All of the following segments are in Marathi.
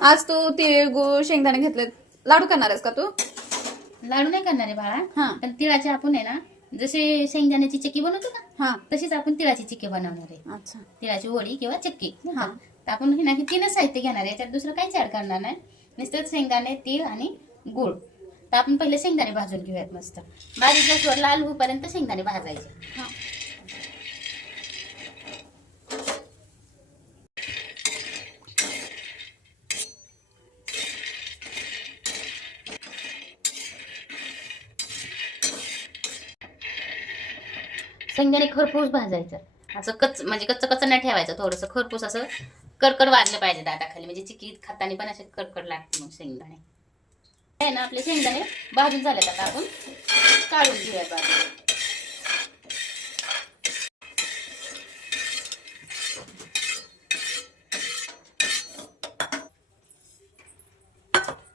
आज तू तिळ गुळ शेंगदाणे घेतले, लाडू करणार आहेस का तू? लाडू नाही करणार आहे बाळा. हा. पण तिळाचे आपण आहे ना, जसे शेंगदाण्याची चिक्की बनवतो ना, हा. तशीच आपण तिळाची चिक्की बनवणार आहे. अच्छा. तिळाची वडी किंवा चिक्की. हा. तर आपण हे ना हे तीनच साहित्य घेणार आहे, याच्यात दुसरं काहीच ऍड करणार नाही. नुसतं शेंगदाणे, तीळ आणि गुळ. तर आपण पहिले शेंगदाणे भाजून घेऊयात मस्त. बारीक गॅसवर लाल होईपर्यंत शेंगदाणे भाजायचे. हा. शेंगदाणे खरपूस भाजायचं. असं म्हणजे कच्च नाही ठेवायचं. थोडंसं खरपूस असं कडकड वाजलं पाहिजे दाताखाली, म्हणजे चिक्की खाताना पण असे कडकड लागते. मग शेंगदाणे आहे ना, आपले शेंगदाणे भाजून झालेत. आता आपण काढून घेऊया बाजूला.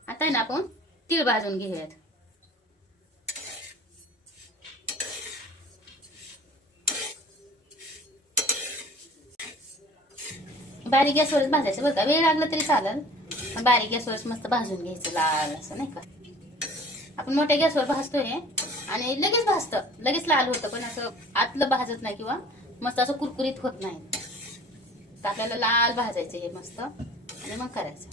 आता आहे ना, आपण तीळ भाजून घेऊयात. बारीक गॅसवरच भाजायचं बरं का, वेळ लागला तरी चालेल, पण बारीक गॅसवरच मस्त भाजून घ्यायचं लाल असं, नाही का. आपण मोठ्या गॅसवर भाजतोय आणि लगेच भाजतं, लगेच लाल होतं, पण असं आतलं भाजत नाही किंवा मस्त असं कुरकुरीत होत नाही. तर आपल्याला लाल भाजायचं हे मस्त, आणि मग करायचं.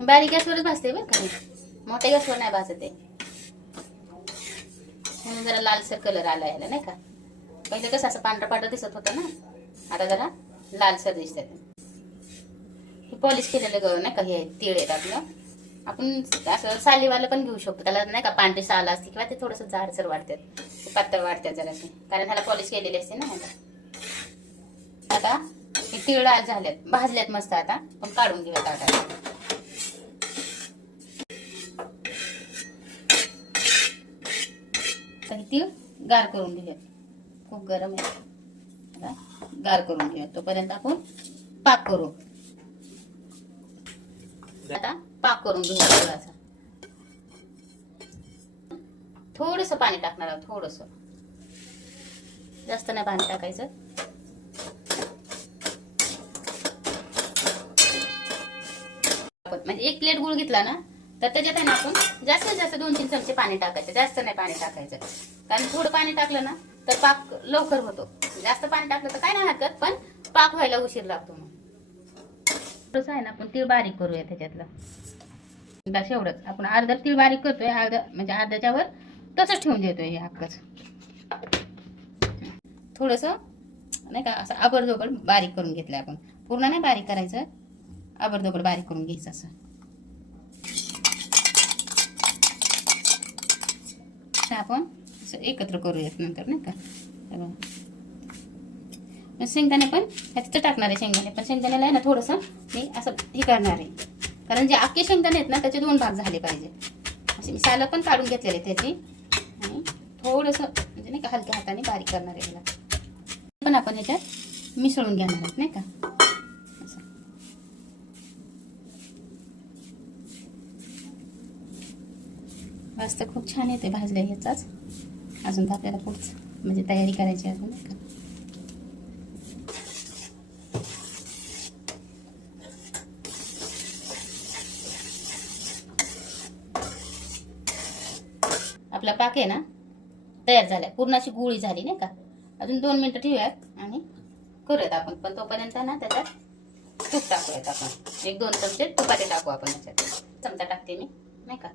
बारीक गॅसवरच भाजते बरं का, मोठ्या गॅसवर नाही भाजत आहे. म्हणून जरा लालसर कलर आला याला, नाही का. पहिले कसं असं पांढरं पांढरं दिसत होतं ना, आता जरा लालसर दिसतात. हे पॉलिश केलेलं नाही का, हे तीळ आहेत आपलं. आपण असं सालीवालं पण घेऊ शकतो, त्याला नाही का पांढरी साल असते किंवा ते थोडंसं जाडसर वाटतात, पातळ वाटतात जरासे, कारण ह्याला पॉलिश केलेली असते ना. आता हे तीळ झाल्यात, भाजल्यात मस्त. आता पण काढून घेऊयात. आता तीळ गार करून घेऊयात. खूप गरम आहे, गार करून घेऊयात. तोपर्यंत आपण पाक करू. आता पाक करून घेऊया तिळाचा. थोडंसं पाणी टाकणार आहोत, थोडंसं, जास्त नाही पाणी टाकायचं. म्हणजे 1 प्लेट गुळ घेतला ना, तर त्याच्यात आहे ना आपण जास्तीत जास्त 2-3 चमचे पाणी टाकायचं. जास्त नाही पाणी टाकायचं, कारण थोडं पाणी टाकलं ना तर पाक लवकर होतो. जास्त पाणी टाकलं तर काय नाही हरकत, पण पाक व्हायला उशीर लागतो. मग थोडंसं आहे ना, आपण तीळ बारीक करूया त्याच्यातलं. बस एवढंच. आपण अर्धा तीळ बारीक करतोय, अर्धा म्हणजे अर्ध्याच्या वर तसंच ठेवून देतोय हे हक्कच. थोडंसं नाही का असं आबडधोबड बारीक करून घेतलं आपण. पूर्ण नाही बारीक करायचं, आबडधोबड बारीक करून घ्यायचं असं. आपण एकत्र करूयात नंतर, नाही का. शेंगदाणे पण ह्याचं टाकणार आहे. शेंगदाणे पण, शेंगदाण्याला आहे ना थोडंसं मी असं हे करणार आहे, कारण जे अख्खे शेंगदाणे आहेत ना त्याचे 2 भाग झाले पाहिजे. असे मी सालं पण काढून घेतलेले त्याची, आणि थोडंसं म्हणजे नाही का हलक्या हाताने बारीक करणार आहे ह्याला. पण आपण ह्याच्यात मिसळून घेणार आहोत, नाही का. मस्त खूप छान येते भाजल्या ह्याचाच. अजून तर आपल्याला पुढचं म्हणजे तयारी करायची अजून, नाही का. आपला पाक आहे ना तयार झाला, पूर्ण अशी गोळी झाली, नाही का. अजून 2 मिनिटं ठेवूयात आणि करूयात आपण. पण तोपर्यंत ना त्याच्यात तूप टाकूयात आपण. 1-2 चमचे तुपाचे टाकू आपण याच्यात. चमचा टाकते मी, नाही का.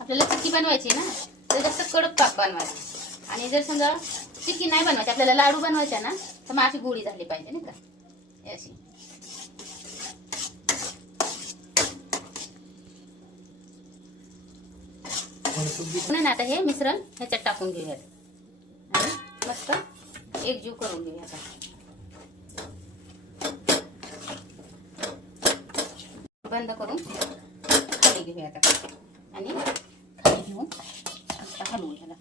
आपल्याला चिक्की बनवायची ना, तर जास्त कडक पाक बनवायचा. आणि जर समजा चिक्की नाही बनवायची, आपल्याला लाडू बनवायचा ना, तर मग अशी गोळी झाली पाहिजे, नाही का, अशी. म्हणून आता हे मिश्रण ह्याच्यात टाकून घेऊयात आणि मस्त एकजीव करून घेऊयात. बंद करून खाली घेऊयात आणि खाली घेऊन आता हलवू ह्याला.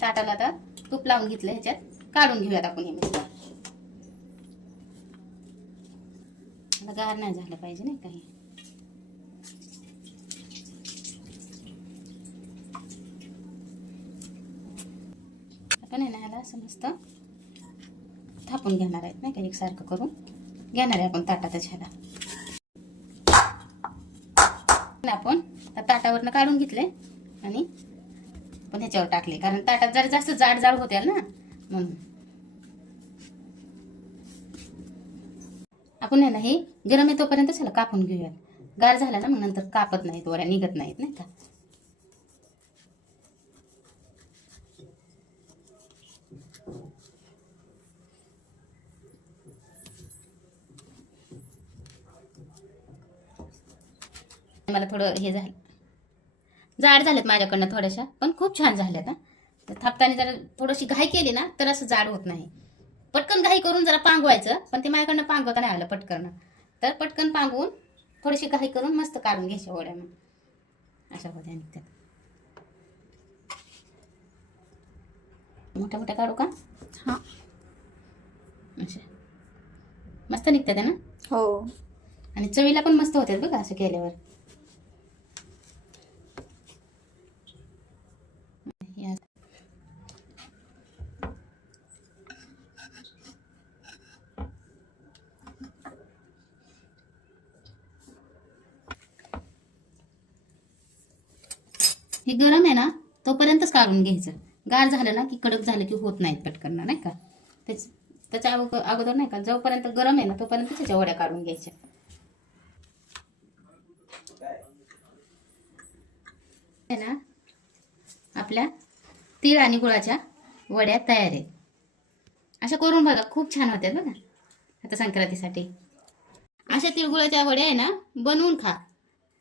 ताटाला आता तूप लावून घेतलं, ह्याच्यात काढून घेऊयात आपण हे मिश्रण. आता गार नाही झालं पाहिजे नाही काही. आपण आहे ना ह्याला असं मस्त थापून घेणार आहेत नाही का, एकसारखं करून घेणार आहे आपण ताटातच ह्याला. आपण ताटावरनं काढून घेतले आणि पण ह्याच्यावर टाकले, कारण ताटात जरा जास्त जाड जाड होत्या ना म्हणून. आपण आहे ना हे गरम आहे तोपर्यंत ह्याला कापून घेऊया. गार झाला ना मग नंतर कापत नाहीत, वड्या निघत नाहीत नाही का. मला थोडं हे झालं, जाड झालेत माझ्याकडनं थोड्याशा, पण खूप छान झाल्यात हा. तर थापताना जरा थोडीशी घाई केली ना तर असं जाड होत नाही. पटकन घाई करून जरा पांगवायचं, पण ते माझ्याकडनं पांगवता नाही आलं पटकन. तर पटकन पांगवून थोडीशी घाई करून मस्त काढून घ्यायच्या वड्या. मग अशा वड्या निघतात. मोठ्या मोठ्या काढू का? हां, अशा मस्त निघतात आहे ना. हो. आणि चवीला पण मस्त होतात बघा असं केल्यावर. हे गरम आहे ना तोपर्यंतच काढून घ्यायचं. गार झालं ना की कडक झालं की होत नाहीत पटकन नाही का. त्याच्या अगोदर नाही का, जोपर्यंत गरम आहे ना तोपर्यंत त्याच्या वड्या काढून घ्यायच्या. आहे ना आपल्या तीळ आणि गुळाच्या वड्या तयार आहेत. अशा करून बघा, खूप छान होत्यात बघा. आता संक्रांतीसाठी अशा तिळगुळाच्या वड्या आहे ना बनवून खा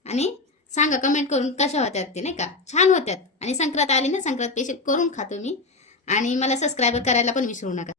आणि सांगा कमेंट करून कशा होत्यात ते नाही का. छान होत्यात. आणि संक्रांत आली ना, संक्रांत स्पेशल करून खा तुम्ही. आणि मला सबस्क्राईब करायला पण विसरू नका.